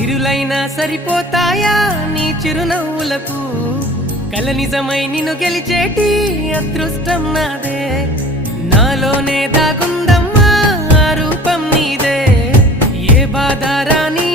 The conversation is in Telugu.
సిరులైనా సరిపోతాయా నీ చిరునవ్వులకు కల నిజమై నిన్ను గెలిచేటి అదృష్టం నాదే నాలోనే దాగుందమ్మా ఆ రూపం నీదే ఏ బాధ రాని